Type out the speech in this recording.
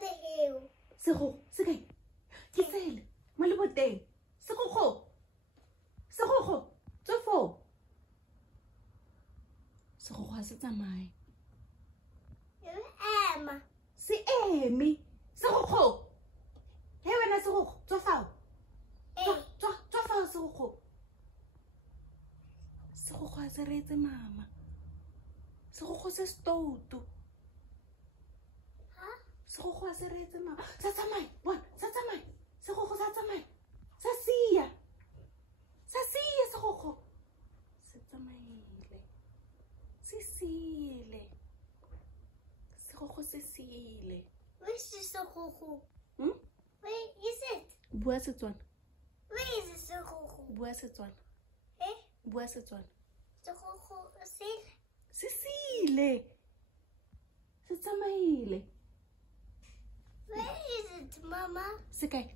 the hill. Sekgogo, se kae? Ke tsele, mo leboteng. Sekgogo. Sekgogo, tsofo. Sekgogo ha se tsamaye. Emma. Se eme. Sekgogo. He wena sekgogo, tsofao. Tsofao sekgogo. Sekgogo ha se reetse mama. Sekgogo se stoutu. Sekgogo ha se reetse mama. Sa tsamaye, bona, sa tsamaye. Sekgogo sa tsamaye. Sa siya. Sa siya sekgogo. Se tsamaile. Se sile. Sekgogo se sile. Where's the Sekgogo? Where is it? Bua Setswana. Where is the Sekgogo? Bua Setswana. Eh? Bua Setswana. Sekgogo sile. Se sile. Se tsamaile. Where is it, Mama? Se kae?